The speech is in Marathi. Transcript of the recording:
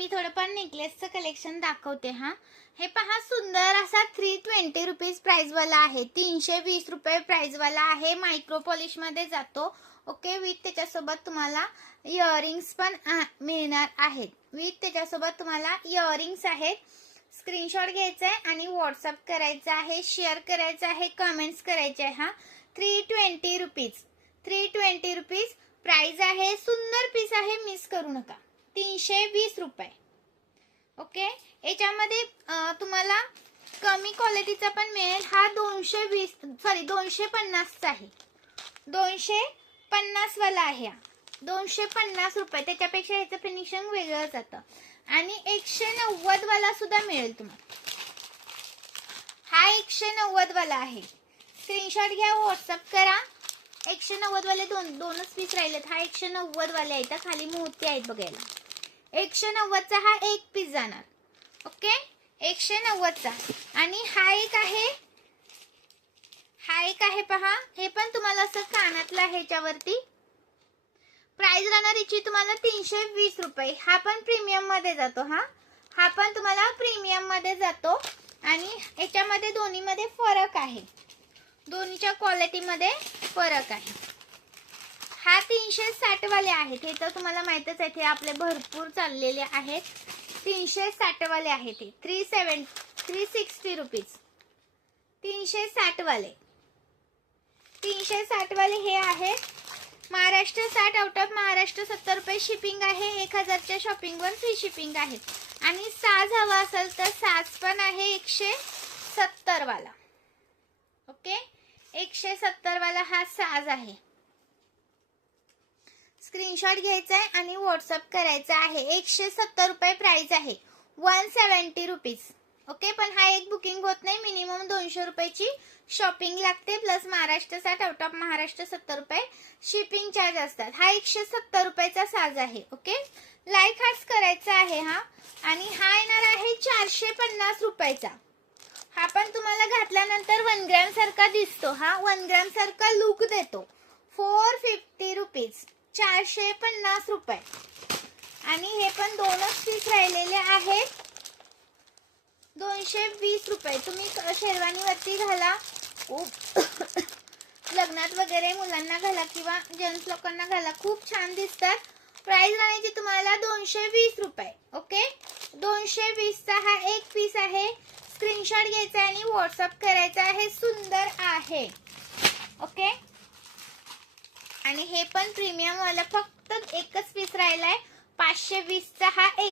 मी थोडंफार नेकलेसचं कलेक्शन दाखवते हा। हे पहा, सुंदर असा 320 रुपीज प्राइस वाला आहे, 320 रुपये प्राइस वाला आहे। मायक्रो पॉलिश मध्ये जातो। ओके, विथ त्याच्यासोबत तुम्हाला इयरिंग्स पण मिळणार आहेत। विथ त्याच्यासोबत तुम्हाला इयरिंग्स आहेत। स्क्रीनशॉट घ्यायचा आहे आणि व्हॉट्सअप करायचा आहे, शेअर करायचा आहे, कमेंट्स करायचे आहे हा। 320 रुपीज, 320 रुपीज प्राइस आहे। सुंदर पीस आहे, मिस करू नका। 320 रुपये। ओके, याच्यामध्ये तुम्हाला कमी क्वालिटीचा पण मिळेल। हा 250 चा आहे, 250 वाला आहे हा, 250 रुपये। त्याच्यापेक्षा ह्याचं फिनिशिंग वेगळं जातं। आणि 190 वाला सुद्धा मिळेल तुम्हाला। हा 190 वाला आहे। स्क्रीनशॉट घ्या, व्हॉट्सअप करा। 190 वाले दोनच पीस राहिलेत। हा 190 वाले आहेत, खाली मोती आहेत बघायला। 190 चा हा एक पीस जाणार। ओके, 190 चा। आणि हा एक आहे पहा, हे पण तुम्हाला असं कानातलं आहे। ह्याच्यावरती प्राइस राहणार याची तुम्हाला 320 रुपये। हा पण प्रीमियम मध्ये जातो। हा पण तुम्हाला प्रीमियम मध्ये जातो। आणि याच्यामध्ये दोन्हीमध्ये फरक आहे, दोन्हीच्या क्वालिटी मध्ये फरक आहे। हा 360 वाले आहेत, हे तर तुम्हाला माहितच आहे, हे आपले भरपूर चाललेले आहेत। 360 वाले आहेत हे, 360 रुपीज। 360 वाले, 360 वाले हे आहेत। महाराष्ट्र 60, आउट ऑफ महाराष्ट्र 70 रुपये शिपिंग आहे। 1000 च्या शॉपिंग वर फ्री शिपिंग आहे। आणि साज हवा असेल तर साज पण आहे 170 वाला। ओके, 170 वाला हा साज आहे। स्क्रीनशॉट घ्यायचा आहे आणि व्हॉट्सअप करायचा आहे। 170 रुपये प्राइस आहे, 170 रुपीज। ओके, पण हा एक बुकिंग होत नाही, मिनिमम 200 रुपयाची शॉपिंग लागते, plus Maharashtra 60, out of Maharashtra 70 रुपये शिपिंग चार्ज असतात। हा 170 रुपयाचा साज आहे। ओके, लाईक हार्ट्स करायचा आहे हा। आणि हा येणार आहे 450 रुपयाचा। हा पण तुम्हाला घातल्यानंतर 1 ग्रॅम सारखा दिसतो। हा 1 ग्रॅम सारखा लुक देतो। 450 रुपीज, 450 रुपये। आणि हे पण दोनच पीस राहिलेले आहेत, 220 रुपये। तुम्ही शेरवानीवरती घाला, लग्नात वगैरे मुलांना घाला किंवा जेंट्स लोकांना घाला, खूप छान दिसतात। प्राइस राहण्याची तुम्हाला 220 रुपये। ओके, 220 चा हा एक पीस आहे। स्क्रीनशॉट घ्यायचा आणि व्हॉट्सअप करायचा आहे। सुंदर आहे। ओके, आणि हे पण प्रीमियम वाला, फक्त एकच पीस राहिलाय। 520 चा हा एक